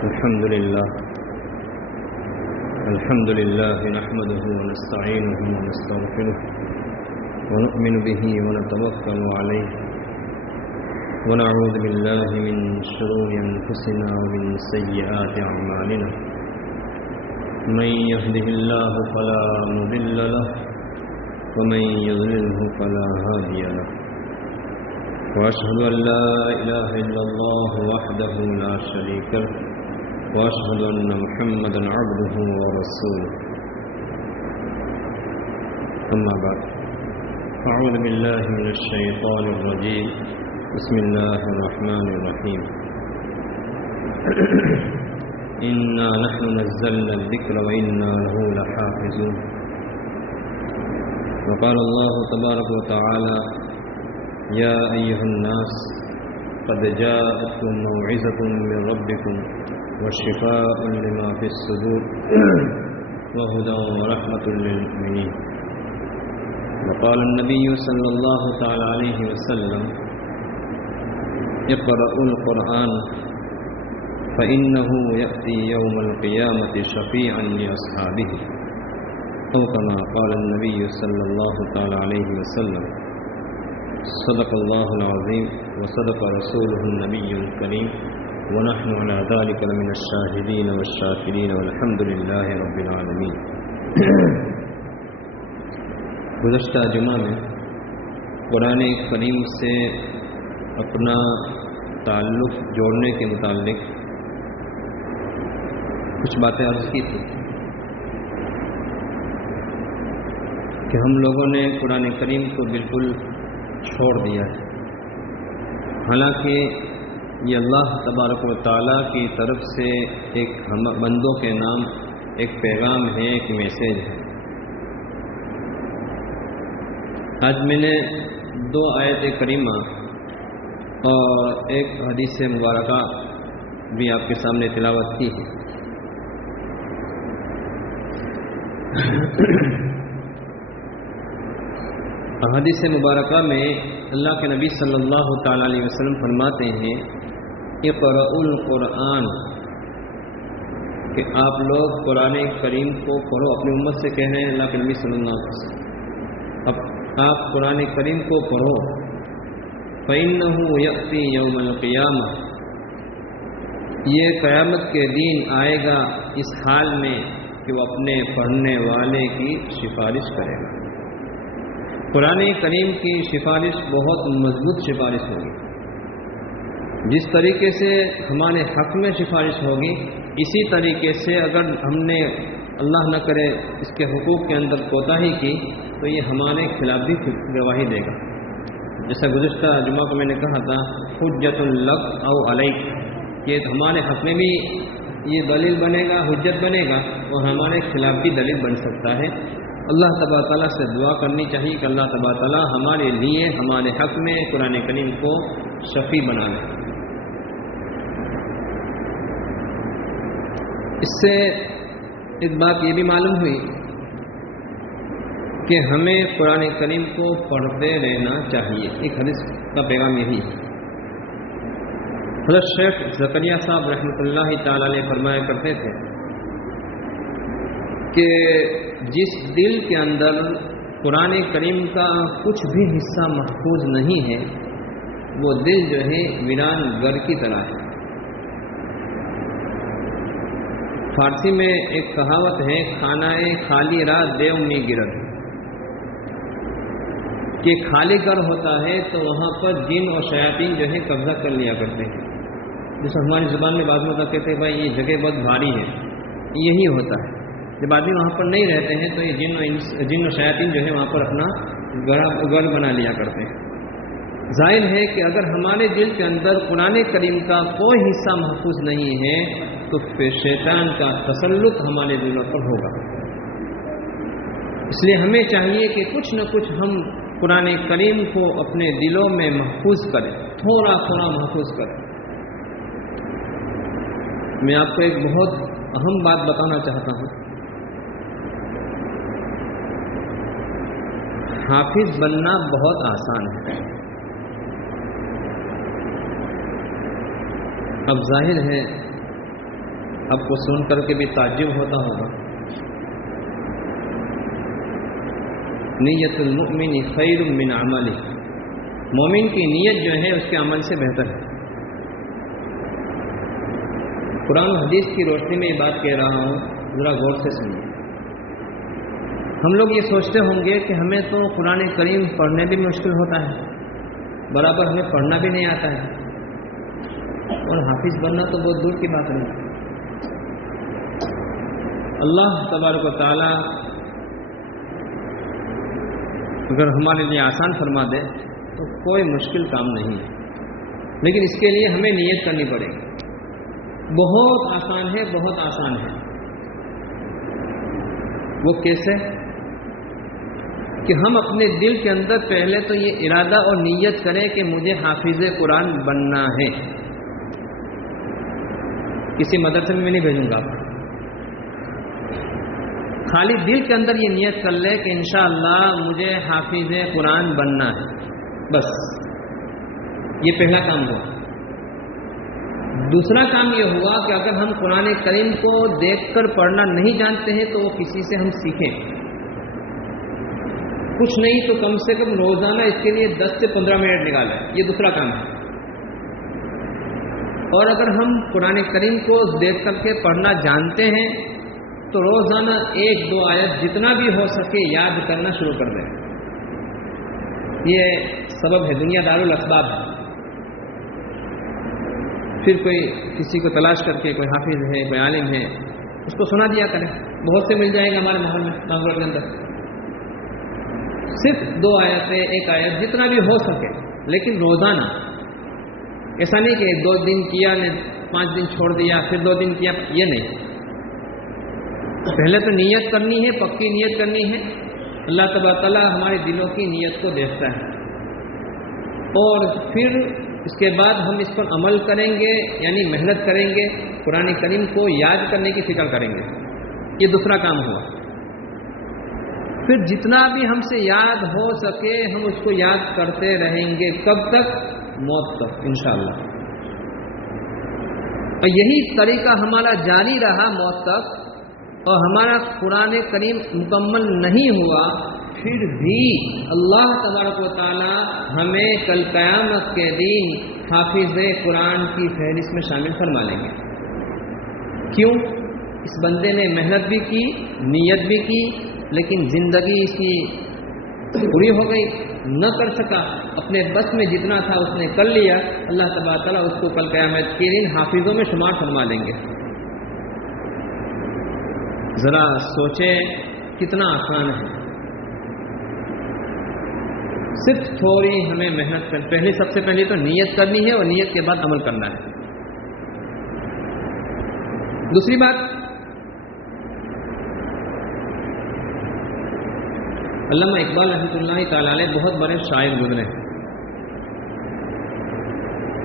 الحمد لله نحمده ونستعينه ونستغفره ونؤمن به ونتوكل عليه ونعوذ بالله من شرور أنفسنا ومن سيئات أعمالنا من يهده الله فلا مضل له ومن يضلله فلا هادي له وأشهد أن لا إله إلا الله وحده لا شريك له وأشهد أن محمدا عبده ورسوله أما بعد أعوذ بالله من الشيطان الرجيم بسم الله الرحمن الرحيم إنا نحن نزلنا الذكر وإنا له لحافظون وقال الله تبارك وتعالى يا أيها الناس قد جاءتكم موعظة من ربكم وشفاء لما في الصدور وهدى ورحمة للمؤمنين وقال النبي صلى الله تعالى عليه وسلم اقرأوا القرآن فإنه يأتي يوم القيامة شفيعا لأصحابه أو كما قال النبي صلى الله تعالى عليه وسلم صدق الله العظيم وصدق رسوله النبي الكريم ونحن على ذلك لمن الشاهدين والشاكرين والحمد لله رب العالمين. گزشتہ جمعہ میں قرآن کریم سے اپنا تعلق جوڑنے کے متعلق کچھ باتیں عرض کی تھی کہ ہم لوگوں نے قرآن کریم کو بالکل چھوڑ دیا ہے، حالانکہ یہ اللہ تبارک و تعالیٰ کی طرف سے ایک ہم بندوں کے نام ایک پیغام ہے، ایک میسیج ہے. آج میں نے 2 آیت کریمہ اور ایک حدیث مبارکہ بھی آپ کے سامنے تلاوت کی ہے. حدیث مبارکہ میں اللہ کے نبی صلی اللہ تعالی علیہ وسلم فرماتے ہیں اقرأوا القرآن، کہ آپ لوگ قرآن کریم کو پڑھو. اپنی امت سے کہہ رہے ہیں اللہ کے نبی صلی اللہ علیہ وسلم، اب آپ قرآن کریم کو پڑھو. فإنه يأتي يوم القیامہ، یہ قیامت کے دن آئے گا اس حال میں کہ وہ اپنے پڑھنے والے کی سفارش کرے گا. قرآن کریم کی سفارش بہت مضبوط سفارش ہوگی. جس طریقے سے ہمارے حق میں سفارش ہوگی، اسی طریقے سے اگر ہم نے اللہ نہ کرے اس کے حقوق کے اندر کوتاہی کی تو یہ ہمارے خلاف بھی گواہی دے گا. جیسا گزشتہ جمعہ کو میں نے کہا تھا حجت لک او علیک، کہ ہمارے حق میں بھی یہ دلیل بنے گا، حجت بنے گا، اور ہمارے خلاف بھی دلیل بن سکتا ہے. اللہ تبارک تعالیٰ سے دعا کرنی چاہیے کہ اللہ تبارک تعالیٰ ہمارے لیے ہمارے حق میں قرآن کریم کو شفیع بنا لے. اس سے ایک بات یہ بھی معلوم ہوئی کہ ہمیں قرآن کریم کو پڑھتے رہنا چاہیے. ایک حدیث کا پیغام یہی ہے. حضرت شیخ زکریا صاحب رحمۃ اللہ تعالی علیہ فرمایا کرتے تھے کہ جس دل کے اندر قرآن کریم کا کچھ بھی حصہ محفوظ نہیں ہے وہ دل جو ہے ویران گھر کی طرح ہے. فارسی میں ایک کہاوت ہے کھانا خالی راہ دیو میں گرد، کہ خالی گھر ہوتا ہے تو وہاں پر جن اور شیاطین جو ہے قبضہ کر لیا کرتے ہیں. جیسے ہماری زبان میں بعض لوگ کہتے ہیں بھائی یہ جگہ بہت بھاری ہے. یہی ہوتا ہے، جب آدمی وہاں پر نہیں رہتے ہیں تو یہ جن و شیاطین جو ہے وہاں پر اپنا گھر بنا لیا کرتے ہیں. ظاہر ہے کہ اگر ہمارے دل کے اندر قرآن کریم کا کوئی حصہ محفوظ نہیں ہے تو پھر شیطان کا تسلط ہمارے دلوں پر ہوگا. اس لیے ہمیں چاہیے کہ کچھ نہ کچھ ہم قرآن کریم کو اپنے دلوں میں محفوظ کریں، تھوڑا تھوڑا محفوظ کریں. میں آپ کو ایک بہت اہم بات بتانا چاہتا ہوں. حافظ بننا بہت آسان ہے. اب ظاہر ہے آپ کو سن کر کے بھی تعجب ہوتا ہوگا. نیت المؤمن خیر من عملہ، مومن کی نیت جو ہے اس کے عمل سے بہتر ہے. قرآن و حدیث کی روشنی میں یہ بات کہہ رہا ہوں، ذرا غور سے سنیے. ہم لوگ یہ سوچتے ہوں گے کہ ہمیں تو قرآن کریم پڑھنے بھی مشکل ہوتا ہے، برابر ہمیں پڑھنا بھی نہیں آتا ہے، اور حافظ بننا تو بہت دور کی بات نہیں. اللہ تبارک و تعالی اگر ہمارے لیے آسان فرما دے تو کوئی مشکل کام نہیں ہے، لیکن اس کے لیے ہمیں نیت کرنی پڑے گی. بہت آسان ہے، بہت آسان ہے. وہ کیسے؟ کہ ہم اپنے دل کے اندر پہلے تو یہ ارادہ اور نیت کریں کہ مجھے حافظ قرآن بننا ہے. کسی مدرسے میں نہیں بھیجوں گا، خالی دل کے اندر یہ نیت کر لے کہ انشاءاللہ مجھے حافظ قرآن بننا ہے. بس یہ پہلا کام ہوا. دوسرا کام یہ ہوا کہ اگر ہم قرآن کریم کو دیکھ کر پڑھنا نہیں جانتے ہیں تو وہ کسی سے ہم سیکھیں. کچھ نہیں تو کم سے کم روزانہ اس کے لیے 10 سے 15 منٹ نکالیں. یہ دوسرا کام ہے. اور اگر ہم قرآن کریم کو دیکھ کر کے پڑھنا جانتے ہیں تو روزانہ 1-2 آیت جتنا بھی ہو سکے یاد کرنا شروع کر دیں. یہ سبب ہے، دنیا دار الاسباب ہے. پھر کوئی کسی کو تلاش کر کے، کوئی حافظ ہے، کوئی عالم ہے، اس کو سنا دیا کریں. بہت سے مل جائیں گے ہمارے ماحول میں، کانگڑ کے اندر. صرف 2 آیتیں، 1 آیت جتنا بھی ہو سکے، لیکن روزانہ. ایسا نہیں کہ 2 دن کیا نے 5 دن چھوڑ دیا، پھر 2 دن کیا، یہ نہیں. پہلے تو نیت کرنی ہے، پکی نیت کرنی ہے. اللہ تبارک تعالیٰ ہمارے دلوں کی نیت کو دیکھتا ہے، اور پھر اس کے بعد ہم اس پر عمل کریں گے، یعنی محنت کریں گے، قرآن کریم کو یاد کرنے کی فکر کریں گے. یہ دوسرا کام ہوا. پھر جتنا بھی ہم سے یاد ہو سکے ہم اس کو یاد کرتے رہیں گے. کب تک؟ موت تک انشاءاللہ. اور یہی طریقہ ہمارا جاری رہا موت تک، اور ہمارا قرآن کریم مکمل نہیں ہوا، پھر بھی اللہ تبارک و تعالی ہمیں کل قیامت کے دن حافظ قرآن کی فہرست میں شامل فرما لیں گے. کیوں؟ اس بندے نے محنت بھی کی، نیت بھی کی، لیکن زندگی اس کی پوری ہو گئی، نہ کر سکا. اپنے بس میں جتنا تھا اس نے کر لیا. اللہ تبارک تعالیٰ اس کو کل قیامت کے دن حافظوں میں شمار فرما لیں گے. ذرا سوچیں کتنا آسان ہے. صرف تھوڑی ہمیں محنت پہلے، سب سے پہلے تو نیت کرنی ہے، اور نیت کے بعد عمل کرنا ہے. دوسری بات، علامہ اقبال رحمۃ اللہ تعالی علیہ بہت بڑے شاعر گزرے.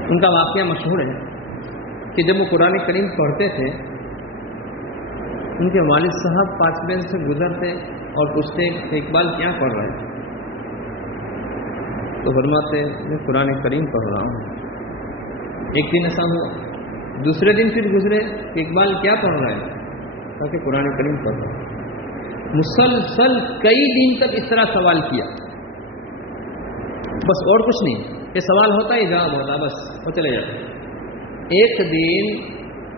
ان کا واقعہ مشہور ہے کہ جب وہ قرآن کریم پڑھتے تھے، ان کے والد صاحب پاس بین سے گزرتے اور پوچھتے کہ اقبال کیا پڑھ رہے ہیں؟ تو فرماتے میں قرآن کریم پڑھ رہا ہوں. ایک دن ایسا ہوا، دوسرے دن پھر گزرے کہ اقبال کیا پڑھ رہے ہیں؟ تاکہ قرآن کریم پڑھ رہا ہوں. مسلسل کئی دن تک اس طرح سوال کیا، بس اور کچھ نہیں. یہ سوال ہوتا ہی جواب ہوتا، بس وہ چلے جاتے. ایک دن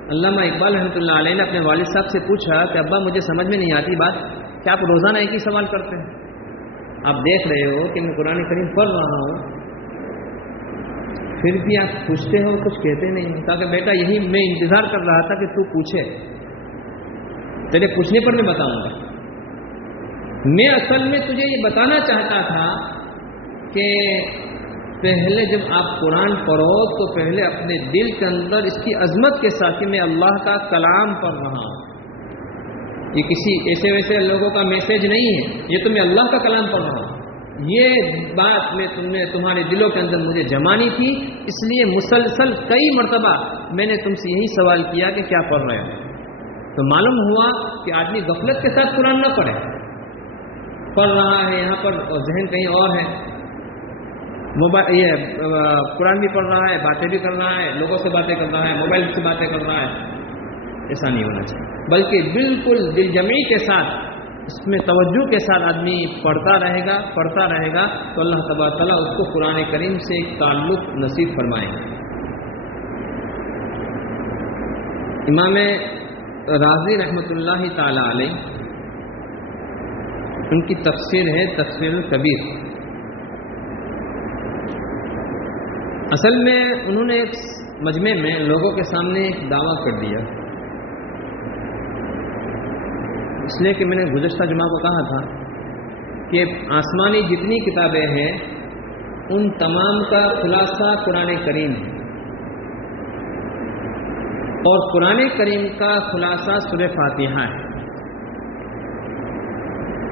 علامہ اقبال رحمۃ اللہ علیہ نے اپنے والد صاحب سے پوچھا کہ ابا مجھے سمجھ میں نہیں آتی بات کہ آپ روزانہ ایک ہی سوال کرتے ہیں. آپ دیکھ رہے ہو کہ میں قرآن کریم پڑھ رہا ہوں، پھر بھی آپ پوچھتے ہو کچھ کہتے نہیں. کہا کہ بیٹا یہی میں انتظار کر رہا تھا کہ تو پوچھے، تیرے پوچھنے پر میں بتاؤں گا. میں اصل میں تجھے یہ بتانا چاہتا تھا کہ پہلے جب آپ قرآن پڑھو تو پہلے اپنے دل کے اندر اس کی عظمت کے ساتھ کہ میں اللہ کا کلام پڑھ رہا ہوں. یہ کسی ایسے ویسے لوگوں کا میسج نہیں ہے، یہ تو میں اللہ کا کلام پڑھ رہا ہوں. یہ بات میں تمہارے دلوں کے اندر مجھے جمانی تھی، اس لیے مسلسل کئی مرتبہ میں نے تم سے یہی سوال کیا کہ کیا پڑھ رہے ہو. تو معلوم ہوا کہ آدمی غفلت کے ساتھ قرآن نہ پڑھے، پڑھ رہا ہے یہاں پر اور ذہن کہیں اور ہے. یہ قرآن بھی پڑھ رہا ہے، باتیں بھی کر رہا ہے، لوگوں سے باتیں کر رہا ہے، موبائل سے باتیں کر رہا ہے. ایسا نہیں ہونا چاہیے، بلکہ بالکل دل جمعی کے ساتھ، اس میں توجہ کے ساتھ آدمی پڑھتا رہے گا تو اللہ تبارک تعالیٰ اس کو قرآن کریم سے ایک تعلق نصیب فرمائے گا۔ امام رازی رحمۃ اللہ تعالی علیہ، ان کی تفسیر ہے تفسیر الکبیر۔ اصل میں انہوں نے ایک مجمع میں لوگوں کے سامنے ایک دعویٰ کر دیا، اس لیے کہ میں نے گزشتہ جمعہ کو کہا تھا کہ آسمانی جتنی کتابیں ہیں ان تمام کا خلاصہ قرآن کریم ہے، اور قرآن کریم کا خلاصہ سورہ فاتحہ ہے۔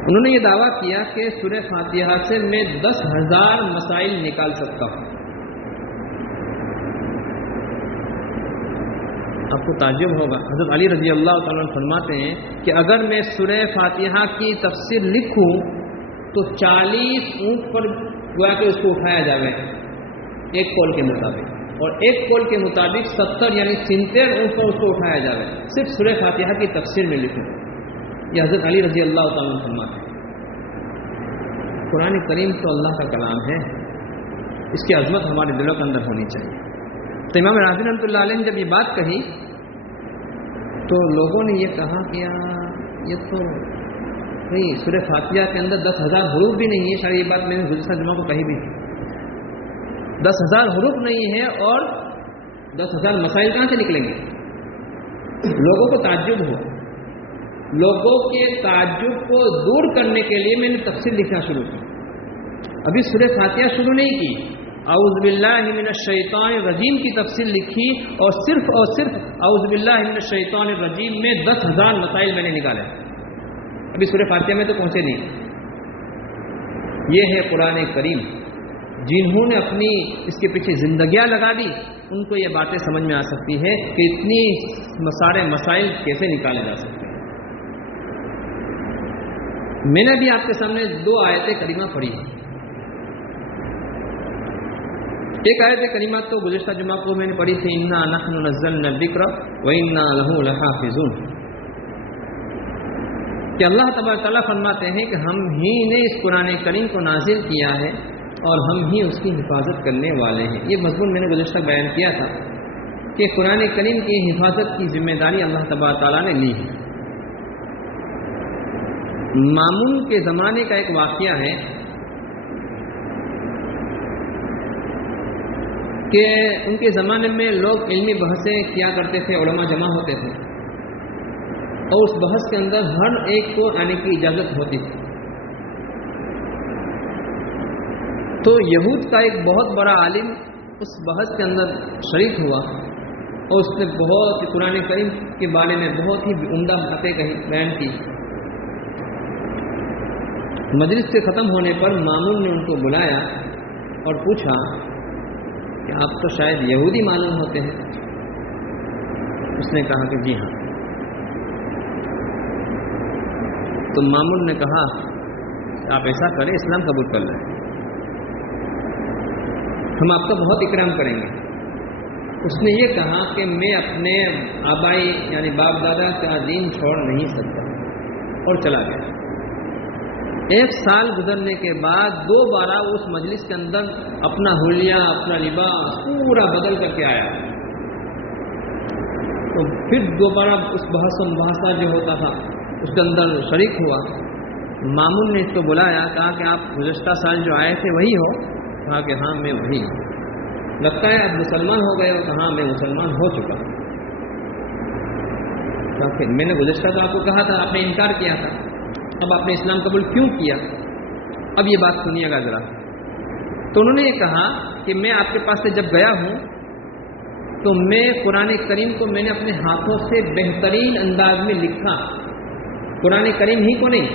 انہوں نے یہ دعویٰ کیا کہ سورہ فاتحہ سے میں 10,000 مسائل نکال سکتا ہوں۔ آپ کو تعجب ہوگا، حضرت علی رضی اللہ تعالیٰ عنہ فرماتے ہیں کہ اگر میں سورہ فاتحہ کی تفسیر لکھوں تو 40 اونٹ پر گویا کہ اس کو اٹھایا جاوے ایک قول کے مطابق، اور ایک قول کے مطابق 70 یعنی 73 اونٹ پر اس کو اٹھایا جاوے صرف سورہ فاتحہ کی تفسیر میں لکھوں۔ یہ حضرت علی رضی اللہ تعالیٰ عنہ فرماتے ہیں۔ قرآن کریم تو اللہ کا کلام ہے، اس کی عظمت ہمارے دلوں کے اندر ہونی چاہیے۔ تو امام رازی رحمۃ اللہ علیہ نے جب یہ بات کہی تو لوگوں نے یہ کہا کہ یہ تو نہیں، سورہ فاتحہ کے اندر 10,000 حروف بھی نہیں ہے، شاید یہ بات میں نے گزشتہ جمعہ کو کہی بھی تھی، 10,000 حروف نہیں ہے اور 10,000 مسائل کہاں سے نکلیں گے؟ لوگوں کو تعجب ہو، لوگوں کے تعجب کو دور کرنے کے لیے میں نے تفسیر لکھنا شروع کی۔ ابھی سورہ فاتحہ شروع نہیں کی، اعوذ باللہ من الشیطان الرجیم کی تفسیر لکھی، اور صرف اعوذ باللہ من الشیطان الرجیم میں 10,000 مسائل میں نے نکالے۔ ابھی سورہ فاتحہ میں تو پہنچے نہیں۔ یہ ہے قرآن کریم، جنہوں نے اپنی اس کے پیچھے زندگیاں لگا دی ان کو یہ باتیں سمجھ میں آ سکتی ہے کہ اتنی سارے مسائل کیسے نکالے جا سکتے ہیں۔ میں نے بھی آپ کے سامنے 2 آیتیں کریمہ پڑھی ہیں۔ ایک آیت کریمہ تو گزشتہ جمعہ کو میں نے پڑھی تھی، انا نحن نزلنا الذکر وانا لہ لحافظون، کہ اللہ تبارک تعالیٰ فرماتے ہیں کہ ہم ہی نے اس قرآن کریم کو نازل کیا ہے اور ہم ہی اس کی حفاظت کرنے والے ہیں۔ یہ مضمون میں نے گزشتہ بیان کیا تھا کہ قرآن کریم کی حفاظت کی ذمہ داری اللہ تبارک تعالیٰ نے لی ہے۔ مامون کے زمانے کا ایک واقعہ ہے کہ ان کے زمانے میں لوگ علمی بحثیں کیا کرتے تھے، علماء جمع ہوتے تھے، اور اس بحث کے اندر ہر ایک کو آنے کی اجازت ہوتی تھی۔ تو یہود کا ایک بہت بڑا عالم اس بحث کے اندر شریک ہوا، اور اس نے بہت قرآن کریم کے بارے میں بہت ہی عمدہ باتیں بیان کی۔ مجلس کے ختم ہونے پر مامون نے ان کو بلایا اور پوچھا کہ آپ تو شاید یہودی معلوم ہوتے ہیں۔ اس نے کہا کہ جی ہاں۔ تو مامون نے کہا آپ ایسا کریں، اسلام قبول کر لیں، ہم آپ کا بہت اکرام کریں گے۔ اس نے یہ کہا کہ میں اپنے آبائی یعنی باپ دادا کا دین چھوڑ نہیں سکتا، اور چلا گیا۔ 1 سال گزرنے کے بعد دوبارہ اس مجلس کے اندر اپنا حلیہ، اپنا لباس پورا بدل کر کے آیا، تو پھر دوبارہ اس بحث و مباحثہ جو ہوتا تھا اس کے اندر شریک ہوا۔ مامون نے اس کو بلایا، کہا کہ آپ گزشتہ سال جو آئے تھے وہی ہو؟ کہا کہ ہاں میں وہی ہوں۔ لگتا ہے اب مسلمان ہو گئے ہو؟ کہا میں مسلمان ہو چکا۔ میں نے گزشتہ تو آپ کو کہا تھا، آپ نے انکار کیا تھا، اب آپ نے اسلام قبول کیوں کیا؟ اب یہ بات سنیے گا ذرا۔ تو انہوں نے یہ کہا کہ میں آپ کے پاس سے جب گیا ہوں تو میں قرآن کریم کو میں نے اپنے ہاتھوں سے بہترین انداز میں لکھا، قرآن کریم ہی کو نہیں،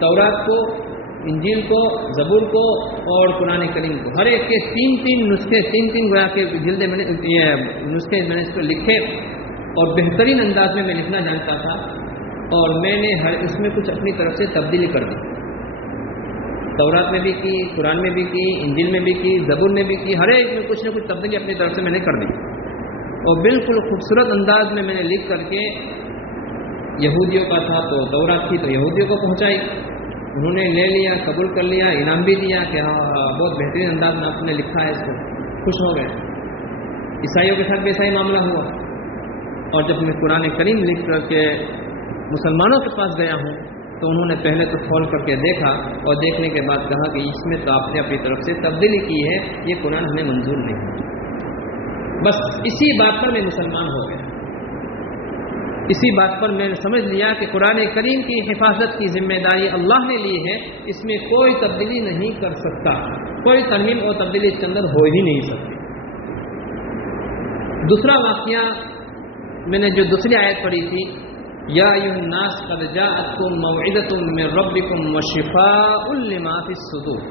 تورات کو، انجیل کو، زبور کو اور قرآن کریم کو، ہر ایک کے 3 نسخے، 3 گویا کے جلدیں میں نے نسخے میں نے اس کو لکھے، اور بہترین انداز میں لکھنا جانتا تھا، اور میں نے ہر اس میں کچھ اپنی طرف سے تبدیلی کر دی، تورات میں بھی کی، قرآن میں بھی کی، انجیل میں بھی کی، زبور میں بھی کی، ہر ایک میں کچھ نہ کچھ تبدیلی اپنی طرف سے میں نے کر دی، اور بالکل خوبصورت انداز میں نے لکھ کر کے یہودیوں کا تھا تو تورات تھی تو یہودیوں کو پہنچائی، انہوں نے لے لیا، قبول کر لیا، انعام بھی دیا کہ ہاں بہت بہترین انداز میں آپ نے لکھا ہے اس کو، خوش ہو گئے۔ عیسائیوں کے ساتھ بھی ایسا ہی معاملہ ہوا، اور جب میں قرآن کریم لکھ کر کے مسلمانوں کے پاس گیا ہوں تو انہوں نے پہلے تو کھول کر کے دیکھا، اور دیکھنے کے بعد کہا کہ اس میں تو آپ نے اپنی طرف سے تبدیلی کی ہے، یہ قرآن ہمیں منظور نہیں۔ بس اسی بات پر میں مسلمان ہو گیا، اسی بات پر میں نے سمجھ لیا کہ قرآن کریم کی حفاظت کی ذمہ داری اللہ نے لی ہے، اس میں کوئی تبدیلی نہیں کر سکتا، کوئی ترمیم اور تبدیلی اس کے اندر ہو ہی نہیں سکتی۔ دوسرا واقعہ میں نے جو دوسری آیت پڑھی تھی، یا ایھا الناس قد جاءتکم موعظۃ من ربکم وشفاء لما فی الصدور۔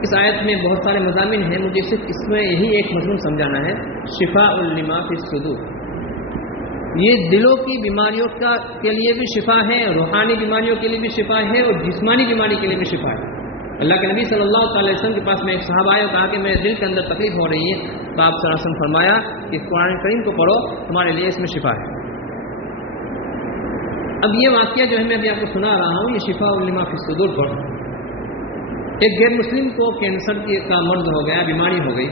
اس آیت میں بہت سارے مضامین ہیں، مجھے صرف اس میں یہی ایک مضمون سمجھانا ہے، شفاء لما فی الصدور۔ یہ دلوں کی بیماریوں کے لیے بھی شفا ہے، روحانی بیماریوں کے لیے بھی شفا ہے، اور جسمانی بیماری کے لیے بھی شفا ہے۔ اللہ کے نبی صلی اللہ علیہ وسلم کے پاس میں ایک صحابہ آئے اور کہا کہ میرے دل کے اندر تکلیف ہو رہی ہے، تو آپ صلی اللہ علیہ وسلم فرمایا کہ قرآن کریم کو پڑھو، تمہارے لیے اس میں شفا ہے۔ اب یہ واقعہ جو ہے میں ابھی آپ کو سنا رہا ہوں، یہ شفاء لما فی الصدور پر ایک غیر مسلم کو کینسر کا مرض ہو گیا، بیماری ہو گئی،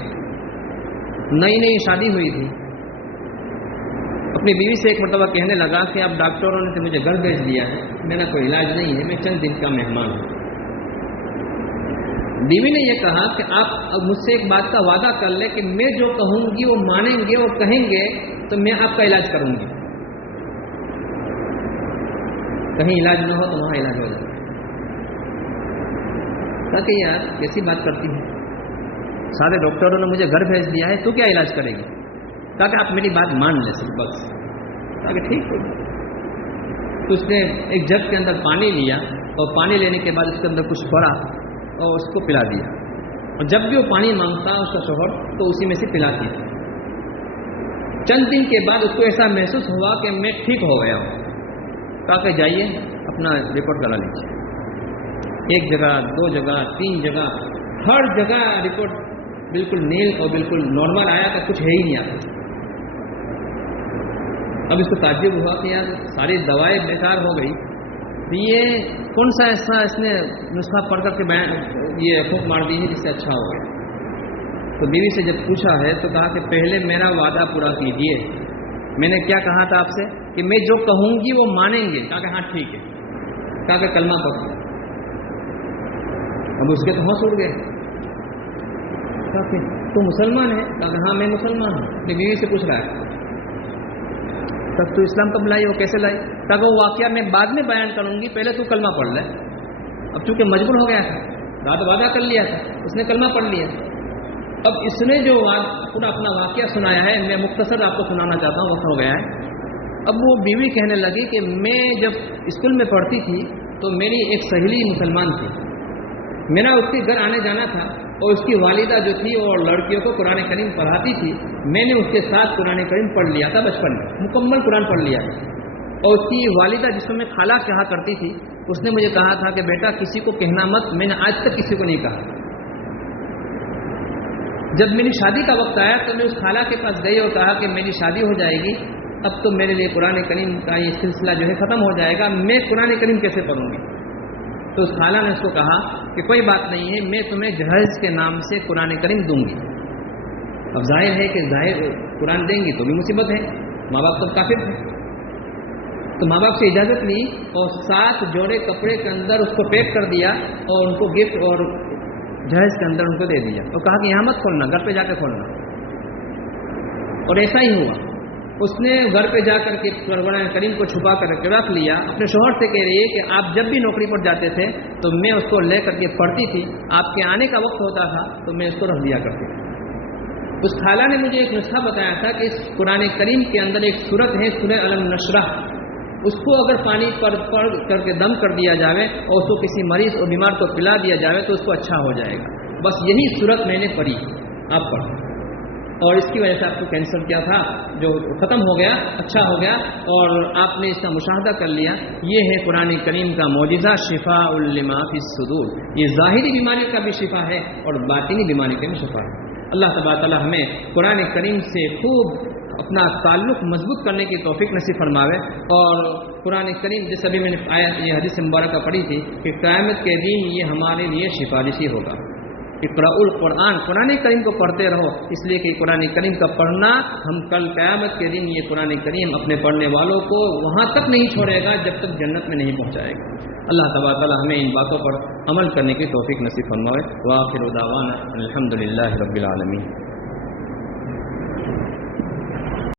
نئی نئی شادی ہوئی تھی، اپنی بیوی سے ایک مرتبہ کہنے لگا کہ اب ڈاکٹروں نے مجھے گھر بھیج دیا ہے، میرا کوئی علاج نہیں ہے، میں چند دن کا مہمان ہوں۔ بیوی نے یہ کہا کہ آپ اب مجھ سے ایک بات کا وعدہ کر لیں کہ میں جو کہوں گی وہ مانیں گے اور کہیں گے تو میں آپ کا علاج کروں گی، کہیں علاج نہ ہو تو وہاں علاج ہو جائے۔ کہا کہ یار کیسی بات کرتی ہے، سارے ڈاکٹروں نے مجھے گھر بھیج دیا ہے، تو کیا علاج کرے گی؟ کہا کہ آپ میری بات مان لیں صرف بس۔ کہا کہ ٹھیک ہے۔ تو اس نے ایک جگ کے اندر پانی لیا، اور پانی لینے کے بعد اس کے اندر کچھ پڑا اور اس کو پلا دیا، اور جب بھی وہ پانی مانگتا اس کا شوہر تو اسی میں سے پلاتی تھی۔ چند دن کے بعد اس کو ایسا محسوس ہوا کہ میں ٹھیک ہو گیا ہوں۔ کہا کہ جائیے اپنا رپورٹ کرا لیجیے، ایک جگہ، دو جگہ، تین جگہ، ہر جگہ رپورٹ بالکل نیل اور بالکل نارمل آیا کہ کچھ ہے ہی نہیں آتا۔ اب اس کو تعجب ہوا کہ یار ساری دوائیں بیکار ہو گئی، یہ کون سا ایسا اس نے نسخہ پڑھ کر کے یہ پھونک مار دی ہے جس سے اچھا ہو گیا؟ تو بیوی سے جب پوچھا ہے تو کہا کہ پہلے میرا وعدہ پورا کیجیے، میں نے کیا کہا تھا آپ سے کہ میں جو کہوں گی وہ مانیں گے؟ کہا کہ ہاں ٹھیک ہے۔ کہا کہ کلمہ پڑھو۔ اب اس کے تو ہوش اڑ گئے، کہا کہ تو مسلمان ہے؟ کہا کہ ہاں میں مسلمان ہوں۔ اپنی بیوی سے پوچھ رہا ہے تب تو اسلام کب لائی، وہ کیسے لائی؟ کہا کہ وہ واقعہ میں بعد میں بیان کروں گی، پہلے تو کلمہ پڑھ لے۔ اب چونکہ مجبور ہو گیا تھا، رات وعدہ کر لیا تھا، اس نے کلمہ پڑھ لیا۔ اب اس نے جو پورا اپنا واقعہ سنایا ہے، میں مختصر آپ کو سنانا چاہتا ہوں، وقت ہو گیا ہے۔ اب وہ بیوی کہنے لگی کہ میں جب اسکول میں پڑھتی تھی تو میری ایک سہیلی مسلمان تھی، میرا اس کے گھر آنے جانا تھا، اور اس کی والدہ جو تھی وہ لڑکیوں کو قرآن کریم پڑھاتی تھی، میں نے اس کے ساتھ قرآن کریم پڑھ لیا تھا بچپن میں، مکمل قرآن پڑھ لیا تھا۔ اور اس کی والدہ جس کو میں خالہ کہا کرتی تھی، اس نے مجھے کہا تھا کہ بیٹا کسی کو کہنا مت، میں نے آج تک کسی کو نہیں کہا۔ جب میری شادی کا وقت آیا تو میں اس خالہ کے پاس گئی اور کہا کہ میری شادی ہو جائے گی، اب تو میرے لیے قرآن کریم کا یہ سلسلہ جو ہے ختم ہو جائے گا، میں قرآن کریم کیسے پڑھوں گی؟ تو اس خالہ نے اس کو کہا کہ کوئی بات نہیں ہے، میں تمہیں جہیز کے نام سے قرآن کریم دوں گی۔ اب ظاہر ہے کہ ظاہر قرآن دیں گی تو بھی مصیبت ہے، ماں باپ تو کافر تھے، تو ماں باپ سے اجازت لی اور 7 جوڑے کپڑے کے اندر اس کو پیک کر دیا اور ان کو گفٹ اور جہیز کے اندر ان کو دے دیا، اور کہا کہ یہاں مت کھولنا، گھر پہ جا کے کھولنا۔ اور ایسا ہی ہوا، اس نے گھر پہ جا کر کے قرآن کریم کو چھپا کر کے رکھ لیا۔ اپنے شوہر سے کہہ رہی ہے کہ آپ جب بھی نوکری پر جاتے تھے تو میں اس کو لے کر کے پڑھتی تھی، آپ کے آنے کا وقت ہوتا تھا تو میں اس کو رکھ دیا کرتی تھی۔ اس خالہ نے مجھے ایک نسخہ بتایا تھا کہ اس قرآن کریم کے اندر ایک سورت ہے، سورہ الم نشرح، اس کو اگر پانی پر پڑھ کر کے دم کر دیا جائے اور اس کو کسی مریض اور بیمار کو پلا دیا جائے تو اس کو اچھا ہو جائے گا۔ بس یہی سورت میں نے پڑھی، آپ پڑھ، اور اس کی وجہ سے آپ کو کینسر کیا تھا جو ختم ہو گیا، اچھا ہو گیا، اور آپ نے اس کا مشاہدہ کر لیا۔ یہ ہے قرآن کریم کا معجزہ، شفاء لما فی الصدور۔ یہ ظاہری بیماری کا بھی شفا ہے اور باطنی بیماری کا بھی شفا ہے۔ اللہ تبارک و تعالی ہمیں قرآن کریم سے خوب اپنا تعلق مضبوط کرنے کی توفیق نصیب فرماوے. اور قرآن کریم جیسے ابھی میں نے آیت یہ حدیث مبارکہ پڑھی تھی کہ قیامت کے دن یہ ہمارے لیے سفارشی ہوگا. اقرأ القرآن، قرآن کریم کو پڑھتے رہو، اس لیے کہ قرآن کریم کا پڑھنا ہم کل قیامت کے دن یہ قرآن کریم اپنے پڑھنے والوں کو وہاں تک نہیں چھوڑے گا جب تک جنت میں نہیں پہنچائے گا. اللہ تبارک و تعالی ہمیں ان باتوں پر عمل کرنے کی توفیق نصیب فرمائے. وآخر دعوانا الحمدللہ رب العالمین.